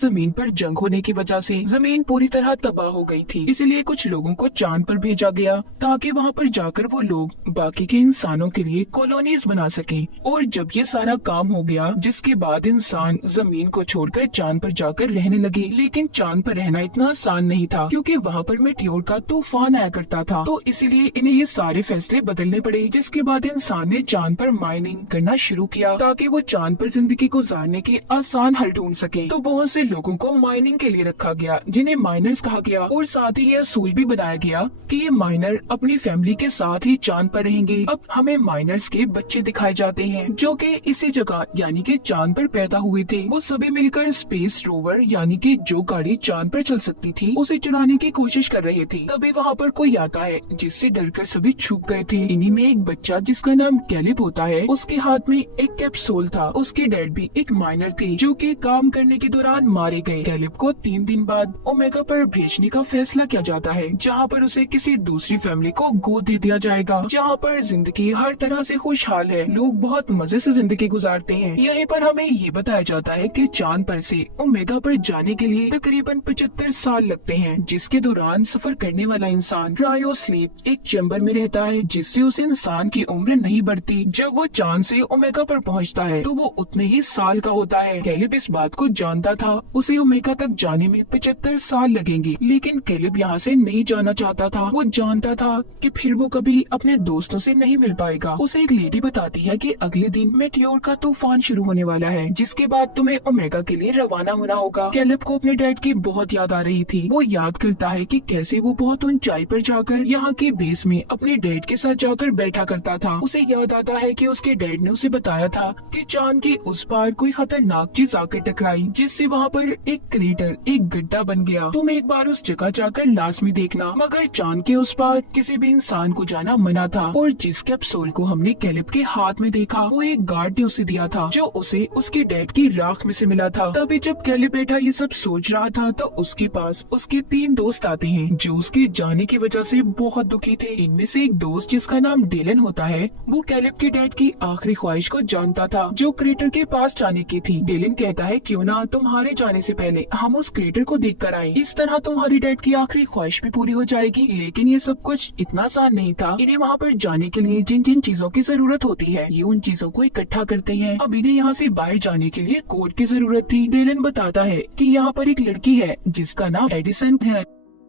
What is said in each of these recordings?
जमीन पर जंग होने की वजह से जमीन पूरी तरह तबाह हो गई थी। इसलिए कुछ लोगों को चांद पर भेजा गया ताकि वहाँ पर जाकर वो लोग बाकी के इंसानों के लिए कॉलोनीज बना सके। और जब ये सारा काम हो गया, जिसके बाद इंसान जमीन को छोड़कर चांद पर जाकर रहने लगे। लेकिन चांद पर रहना इतना आसान नहीं था, क्योंकि वहाँ पर मेटियोर का तूफान आया करता था। तो इसीलिए इन्हें ये सारे फैसले बदलने पड़े। जिसके बाद इंसान ने चांद पर माइनिंग करना शुरू किया ताकि वो चांद पर जिंदगी गुजारने के आसान हल ढूंढ सके। तो बहुत से लोगों को माइनिंग के लिए रखा गया, जिन्हें माइनर्स कहा गया। और साथ ही ये असूल भी बनाया गया कि ये माइनर अपनी फैमिली के साथ ही चांद पर रहेंगे। अब हमें माइनर्स के बच्चे दिखाए जाते हैं जो कि इसी जगह यानी कि चांद पर पैदा हुए थे। वो सभी मिलकर स्पेस रोवर यानी कि जो गाड़ी चांद पर चल सकती थी उसे चुराने की कोशिश कर रहे थे। तभी वहाँ पर कोई आता है, जिससे डरकर सभी छुप गए थे। इन्हीं में एक बच्चा जिसका नाम कैलिब होता है, उसके हाथ में एक कैप्सूल था। उसके डैड भी एक माइनर थे जो कि काम करने के दौरान मारे गए। कैलिब को 3 दिन बाद ओमेगा पर भेजने का फैसला किया जाता है, जहाँ पर उसे किसी दूसरी फैमिली को गोद दे दिया जाएगा, जहाँ पर जिंदगी हर तरह से खुशहाल है। लोग बहुत मजे से जिंदगी गुजारते हैं। यहीं पर हमें ये बताया जाता है कि चांद पर से ओमेगा पर जाने के लिए तकरीबन 75 साल लगते हैं, जिसके दौरान सफर करने वाला इंसान क्रायो स्लीप एक चैम्बर में रहता है, जिससे उस इंसान की उम्र नहीं बढ़ती। जब वो चांद से ओमेगा पर पहुंचता है तो वो उतने ही साल का होता है। कैलिब इस बात को जानता था, उसे ओमेगा तक जाने में 75 साल लगेंगे। लेकिन कैलिब यहाँ से नहीं जाना चाहता था। वो जानता था कि फिर वो कभी अपने दोस्तों से नहीं मिल पाएगा। उसे एक लेडी बताती है कि अगले दिन मेटियोर का तूफान शुरू होने वाला है, जिसके बाद तुम्हें ओमेगा के लिए रवाना होना होगा। कैलिब को अपने डैड की बहुत याद आ रही थी। वो याद करता है कि कैसे वो बहुत ऊंचाई पर जाकर यहाँ के बेस में अपने डैड के साथ जाकर बैठा करता था। उसे याद आता है कि उसके डैड ने उसे बताया था कि चांद के उस पार कोई खतरनाक चीज आकर टकराई, जिससे वहाँ पर एक क्रेटर, एक गड्ढा बन गया। तुम एक बार उस जगह जाकर लाजमी देखना। मगर चांद के उस पार किसी भी इंसान को जाना मना था। और जिस कैप्सूल को हमने कैलिब के हाथ में देखा, वो एक गार्ड ने उसे दिया था, जो उसे उसके डैड की राख में से मिला था। तभी जब कैलिब बैठा ये सब सोच रहा था तो उसके पास उसके 3 दोस्त आते हैं, जो उसके जाने की वजह से बहुत दुखी थे। इनमें से एक दोस्त जिसका नाम डेलन होता है, वो कैलिब के डैड की आखिरी ख्वाहिश को जानता था, जो क्रेटर के पास जाने की थी। डेलन कहता है क्यों ना तुम्हारे जाने से पहले हम उस क्रेटर को देख कर आए, इस तरह तुम्हारी डैड की आखिरी ख्वाहिश भी पूरी हो जाएगी। लेकिन ये सब कुछ इतना आसान नहीं था। इन्हें वहाँ पर जाने के लिए जिन जिन चीजों की जरूरत होती है, ये उन चीजों को इकट्ठा करते हैं। अब इन्हें यहाँ से बाहर जाने के लिए कोड की जरूरत थी। डेलन बताता है कि यहाँ पर एक लड़की है जिसका नाम एडिसन है।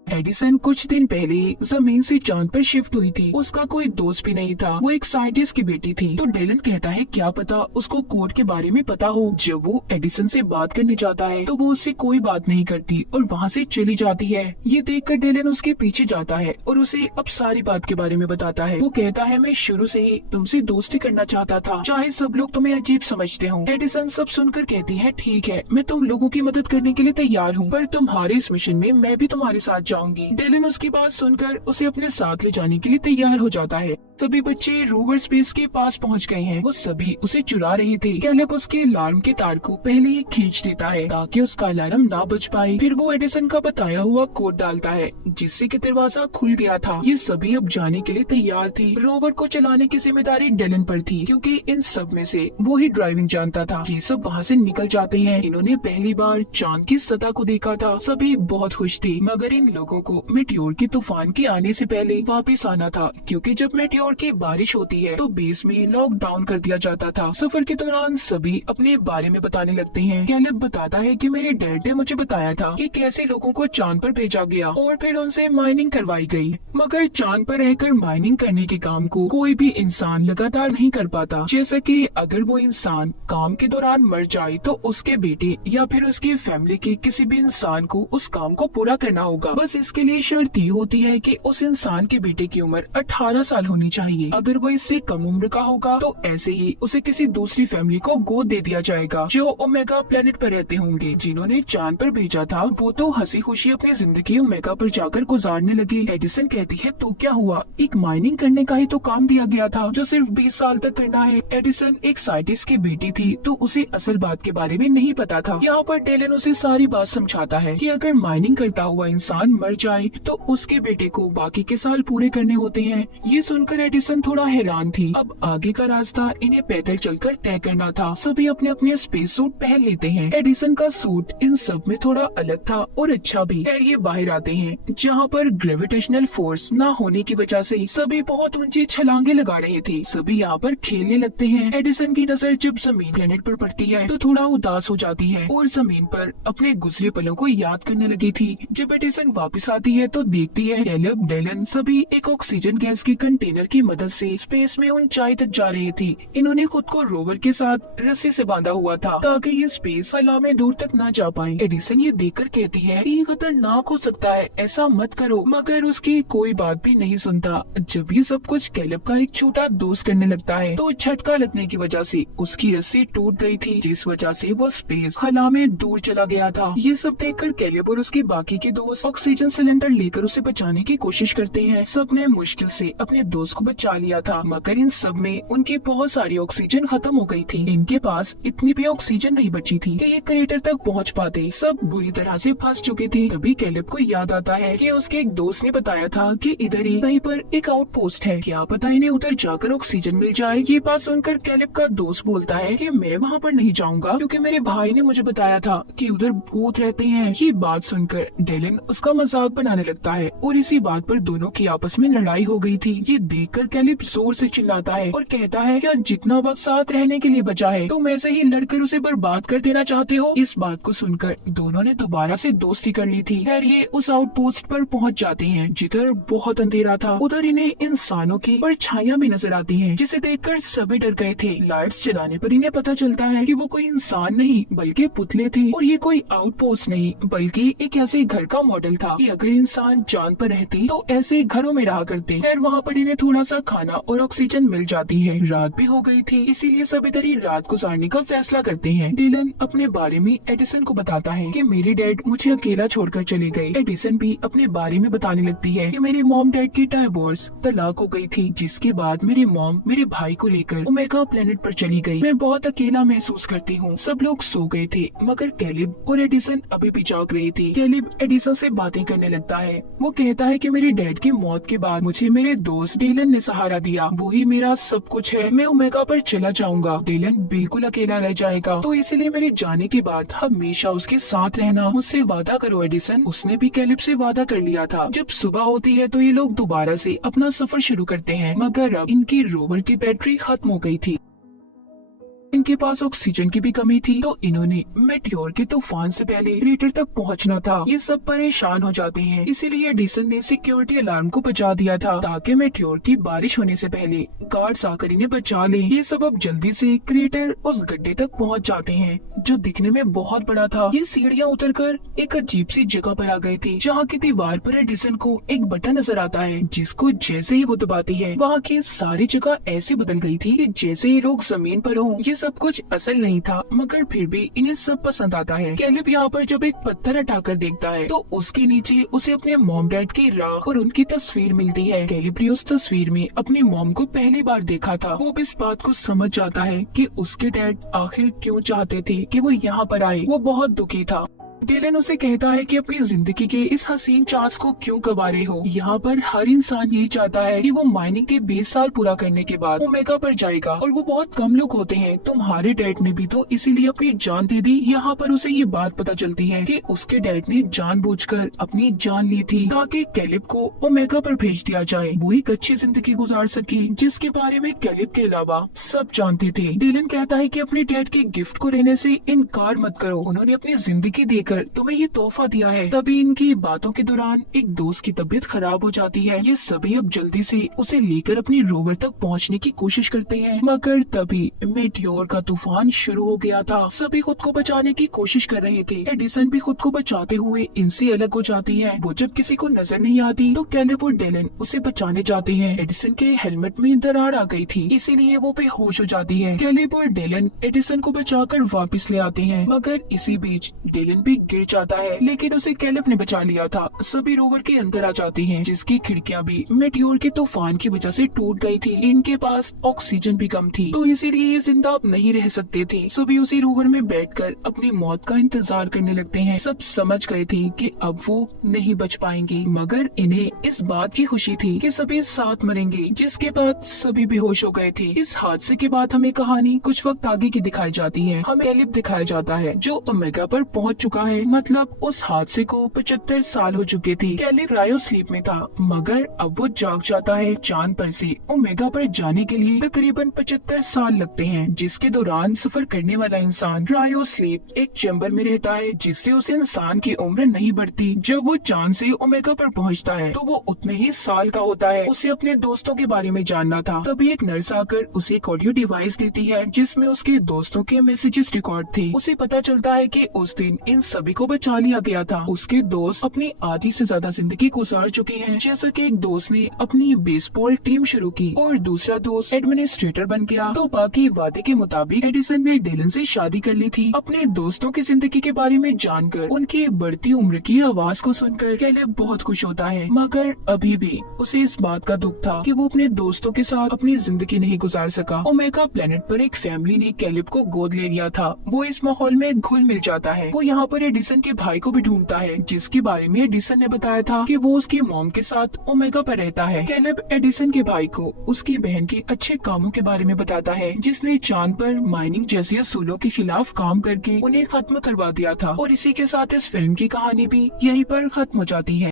एडिसन कुछ दिन पहले जमीन से चांद पर शिफ्ट हुई थी। उसका कोई दोस्त भी नहीं था, वो एक साइंटिस्ट की बेटी थी। तो डेलन कहता है क्या पता उसको कोड के बारे में पता हो। जब वो एडिसन से बात करने जाता है तो वो उससे कोई बात नहीं करती और वहाँ से चली जाती है। ये देखकर डेलन उसके पीछे जाता है और उसे अब सारी बात के बारे में बताता है। वो कहता है मैं शुरू से ही तुमसे दोस्ती करना चाहता था, चाहे सब लोग तुम्हें अजीब समझते हो। एडिसन सब सुनकर कहती है ठीक है, मैं तुम लोगों की मदद करने के लिए तैयार हूँ, पर तुम्हारे इस मिशन में मैं भी तुम्हारे साथ जाऊंगी। डेलन उसकी बात सुनकर उसे अपने साथ ले जाने के लिए तैयार हो जाता है। सभी बच्चे रोवर स्पेस के पास पहुंच गए हैं। वो सभी उसे चुरा रहे थे। कैलिब उसके अलार्म के तार को पहले ही खींच देता है ताकि उसका अलार्म ना बज पाए। फिर वो एडिसन का बताया हुआ कोड डालता है, जिससे कि दरवाजा खुल गया था। ये सभी अब जाने के लिए तैयार थे। रोवर को चलाने की जिम्मेदारी डेलन पर थी, क्योंकि इन सब में से वो ही ड्राइविंग जानता था। ये सब वहाँ से निकल जाते हैं। इन्होंने पहली बार चांद की सतह को देखा था। सभी बहुत खुश थे, मगर इन लोगों को मेटियोर के तूफान के आने से पहले वापस आना था, क्योंकि जब मेटियोर की बारिश होती है तो बेस में लॉकडाउन कर दिया जाता था। सफर के दौरान सभी अपने बारे में बताने लगते हैं। कैलिब बताता है कि मेरे डैड ने मुझे बताया था कि कैसे लोगों को चांद पर भेजा गया और फिर उनसे माइनिंग करवाई गई। मगर चांद पर रहकर माइनिंग करने के काम को कोई भी इंसान लगातार नहीं कर पाता। जैसा कि अगर वो इंसान काम के दौरान मर जाए तो उसके बेटे या फिर उसकी फैमिली के किसी भी इंसान को उस काम को पूरा करना होगा। बस इसके लिए शर्त ये होती है कि उस इंसान के बेटे की उम्र 18 साल होनी चाहिए। अगर वो इससे कम उम्र का होगा तो ऐसे ही उसे किसी दूसरी फैमिली को गोद दे दिया जाएगा, जो ओमेगा प्लेनेट पर रहते होंगे। जिन्होंने चांद पर भेजा था वो तो हंसी खुशी अपनी जिंदगी ओमेगा पर जाकर गुजारने लगे। एडिसन कहती है तो क्या हुआ, एक माइनिंग करने का ही तो काम दिया गया था जो सिर्फ 20 साल तक करना है। एडिसन एक साइंटिस्ट की बेटी थी तो उसे असल बात के बारे में नहीं पता था। यहाँ पर डेलन उसे सारी बात समझाता है कि अगर माइनिंग करता हुआ इंसान मर जाए तो उसके बेटे को बाकी के साल पूरे करने होते हैं। ये सुनकर एडिसन थोड़ा हैरान थी। अब आगे का रास्ता इन्हें पैदल चलकर तय करना था। सभी अपने अपने स्पेस सूट पहन लेते हैं। एडिसन का सूट इन सब में थोड़ा अलग था और अच्छा भी। खैर ये बाहर आते हैं जहाँ पर ग्रेविटेशनल फोर्स ना होने की वजह से सभी बहुत ऊंची छलांगे लगा रहे थे। सभी यहाँ पर खेलने लगते हैं। एडिसन की नजर जब जमीन प्लेनेट पर पड़ती है तो थोड़ा उदास हो जाती है और जमीन पर अपने गुजरे पलों को याद करने लगी थी। जब एडिसन वापस आती है तो देखती है कैलेब, डेलन सभी एक ऑक्सीजन गैस के कंटेनर की मदद से स्पेस में ऊंचाई तक जा रहे थे। इन्होंने खुद को रोवर के साथ रस्सी से बांधा हुआ था ताकि ये स्पेस हवा में दूर तक न जा पाए। एडिसन ये देखकर कहती है ये खतरनाक हो सकता है, ऐसा मत करो, मगर उसकी कोई बात भी नहीं सुनता। जब ये सब कुछ कैलेब का एक छोटा दोस्त करने लगता है तो झटका लगने की वजह से उसकी रस्सी टूट गई थी, जिस वजह से वो स्पेस हवा में दूर चला गया था। ये सब देखकर कैलेब और उसके बाकी के दोस्त ऑक्सीजन सिलेंडर लेकर उसे बचाने की कोशिश करते हैं। सबने मुश्किल से अपने दोस्त को बचा लिया था, मगर इन सब में उनकी बहुत सारी ऑक्सीजन खत्म हो गई थी। इनके पास इतनी भी ऑक्सीजन नहीं बची थी कि ये क्रेटर तक पहुंच पाते। सब बुरी तरह से फंस चुके थे। तभी कैलेब को याद आता है कि उसके एक दोस्त ने बताया था कि इधर ही कहीं पर एक आउटपोस्ट है, क्या पता इन्हें उधर जाकर ऑक्सीजन मिल जाए। ये बात सुनकर कैलेब का दोस्त बोलता है कि मैं वहाँ पर नहीं जाऊंगा क्योंकि मेरे भाई ने मुझे बताया था कि उधर भूत रहते हैं। ये बात सुनकर डेलन उसका मजाक बनाने लगता है और इसी बात पर दोनों की आपस में लड़ाई हो गई थी। ये देखकर कैलेब जोर से चिल्लाता है और कहता है क्या जितना वक्त साथ रहने के लिए बचा है तुम ऐसे ही लड़कर उसे बर्बाद कर देना चाहते हो। इस बात को सुनकर दोनों ने दोबारा से दोस्ती कर ली थी। खैर ये उस आउटपोस्ट पर पहुंच जाते हैं जिधर बहुत अंधेरा था। उधर इन्हें इंसानों की परछाइयां भी नजर आती हैं, जिसे देखकर सभी डर गए थे। लाइट्स जलाने पर इन्हें पता चलता है कि वो कोई इंसान नहीं बल्कि पुतले थे और ये कोई आउटपोस्ट नहीं बल्कि एक ऐसे घर का मॉडल था कि अगर इंसान जान पर रहते तो ऐसे घरों में रहा करते। खैर वहाँ पर इन्हें थोड़ा सा खाना और ऑक्सीजन मिल जाती है। रात भी हो गई थी, इसीलिए सब इधर ही रात गुजारने का फैसला करते हैं। डिलन अपने बारे में एडिसन को बताता है कि मेरे डैड मुझे अकेला छोड़कर चले गए। एडिसन भी अपने बारे में बताने लगती है कि मेरे मॉम डैड की डाइवोर्स तलाक हो गई थी, जिसके बाद मेरी मॉम मेरे भाई को लेकर ओमेगा प्लेनेट पर चली गई। मैं बहुत अकेला महसूस करती हूँ। सब लोग सो गए थे मगर कैलेब और एडिसन अभी भी जाग रहे थे। कैलेब एडिसन से बातें करने लगता है। वो कहता है कि मेरे डैड की मौत के बाद मुझे मेरे दोस्त डिलन ने सहारा दिया, वो ही मेरा सब कुछ है। मैं ओमेगा पर चला जाऊंगा, डिलन बिल्कुल अकेला रह जाएगा, तो इसलिए मेरे जाने के बाद हमेशा उसके साथ रहना। मुझसे वादा करो एडिसन। उसने भी कैलेब से वादा कर लिया था। जब सुबह होती है तो ये लोग दोबारा से अपना सफर शुरू करते हैं, मगर अब इनकी रोवर की बैटरी खत्म हो गई थी। इनके पास ऑक्सीजन की भी कमी थी, तो इन्होंने मेटियोर के तूफान से पहले क्रेटर तक पहुंचना था। ये सब परेशान हो जाते हैं, इसीलिए एडिसन ने सिक्योरिटी अलार्म को बजा दिया था ताकि मेटियोर की बारिश होने से पहले गार्ड्स आकर इन्हें बचा ले। ये सब अब जल्दी से क्रेटर उस गड्ढे तक पहुंच जाते हैं जो दिखने में बहुत बड़ा था। ये सीढ़ियाँ उतरकर एक अजीब सी जगह पर आ गई थी, जहाँ की दीवार पर एडिसन को एक बटन नजर आता है, जिसको जैसे ही वो दबाती है वहाँ की सारी जगह ऐसे बदल गई थी कि जैसे ही लोग जमीन पर हो। ये सब कुछ असल नहीं था, मगर फिर भी इन्हें सब पसंद आता है। कैलेब यहाँ पर जब एक पत्थर हटाकर देखता है तो उसके नीचे उसे अपने मॉम डैड की राख और उनकी तस्वीर मिलती है। कैलेब ने उस तस्वीर में अपनी मॉम को पहली बार देखा था। वो इस बात को समझ जाता है कि उसके डैड आखिर क्यों चाहते थे कि वो यहाँ पर आए। वो बहुत दुखी था। डिलन उसे कहता है कि अपनी जिंदगी के इस हसीन चांस को क्यों गवा रहे हो। यहाँ पर हर इंसान यही चाहता है कि वो माइनिंग के 20 साल पूरा करने के बाद ओमेगा पर जाएगा, और वो बहुत कम लोग होते हैं। तुम्हारे डैड ने भी तो इसीलिए अपनी जान दे दी। यहाँ पर उसे ये बात पता चलती है कि उसके डैड ने जानबूझकर अपनी जान ली थी ताकि कैलेब को ओमेगा पर भेज दिया जाए, वो एक अच्छी जिंदगी गुजार सके, जिसके बारे में कैलेब के अलावा सब जानते थे। डिलन कहता है कि अपने डैड के गिफ्ट को लेने से इनकार मत करो, उन्होंने अपनी जिंदगी देकर तुम्हें ये तोहफा दिया है। तभी इनकी बातों के दौरान एक दोस्त की तबीयत खराब हो जाती है। ये सभी अब जल्दी से उसे लेकर अपनी रोवर तक पहुंचने की कोशिश करते हैं, मगर तभी मेटियोर का तूफान शुरू हो गया था। सभी खुद को बचाने की कोशिश कर रहे थे। एडिसन भी खुद को बचाते हुए इनसे अलग हो जाती है। वो जब किसी को नजर नहीं आती तो कैलेब और डेलन उसे बचाने जाते हैं। एडिसन के हेलमेट में दरार आ गई थी, इसीलिए वो बेहोश हो जाती है। कैलेब और डेलन एडिसन को बचाकर वापस ले आते हैं, मगर इसी बीच डेलन भी गिर जाता है, लेकिन उसे कैलिब ने बचा लिया था। सभी रोवर के अंदर आ जाती हैं, जिसकी खिड़कियां भी मेटियोर के तूफान की वजह से टूट गई थी। इनके पास ऑक्सीजन भी कम थी, तो इसीलिए ये जिंदा अब नहीं रह सकते थे। सभी उसी रोवर में बैठकर अपनी मौत का इंतजार करने लगते हैं। सब समझ गए थे कि अब वो नहीं बच पाएंगे, मगर इन्हें इस बात की खुशी थी कि सभी साथ मरेंगे। जिसके बाद सभी बेहोश हो गए थे। इस हादसे के बाद हमें कहानी कुछ वक्त आगे की दिखाई जाती है। हमें कैलिब दिखाया जाता है जो ओमेगा पर पहुंच चुका है। मतलब उस हादसे को 75 साल हो चुके थे। कैलिब क्रायो स्लीप में था, मगर अब वो जाग जाता है। चांद पर से ओमेगा पर जाने के लिए तकरीबन 75 साल लगते हैं, जिसके दौरान सफर करने वाला इंसान क्रायो स्लीप एक चैम्बर में रहता है, जिससे उस इंसान की उम्र नहीं बढ़ती। जब वो चांद से ओमेगा पर पहुंचता है तो वो उतने ही साल का होता है। उसे अपने दोस्तों के बारे में जानना था। तभी एक नर्स आकर उसे एक ऑडियो डिवाइस देती है, जिसमें उसके दोस्तों के मैसेजेस रिकॉर्ड थे। उसे पता चलता है कि उस दिन इन सभी को बचा लिया गया था। उसके दोस्त अपनी आधी से ज्यादा जिंदगी गुजार चुके हैं। जैसे कि एक दोस्त ने अपनी बेसबॉल टीम शुरू की और दूसरा दोस्त एडमिनिस्ट्रेटर बन गया, तो बाकी वादे के मुताबिक एडिसन ने डेलन से शादी कर ली थी। अपने दोस्तों की जिंदगी के बारे में जानकर, उनकी बढ़ती उम्र की आवाज को सुनकर कैलिब बहुत खुश होता है, मगर अभी भी उसे इस बात का दुख था कि वो अपने दोस्तों के साथ अपनी जिंदगी नहीं गुजार सका। ओमेगा प्लेनेट पर एक फैमिली ने कैलिब को गोद ले लिया था। वो इस माहौल में घुल मिल जाता है। वो यहाँ पर एडिसन के भाई को भी ढूंढता है, जिसके बारे में एडिसन ने बताया था कि वो उसकी मॉम के साथ ओमेगा पर रहता है। कैलिब एडिसन के भाई को उसकी बहन के अच्छे कामों के बारे में बताता है, जिसने चांद पर माइनिंग जैसे असूलों के खिलाफ काम करके उन्हें खत्म करवा दिया था। और इसी के साथ इस फिल्म की कहानी भी यहीं पर खत्म हो जाती है।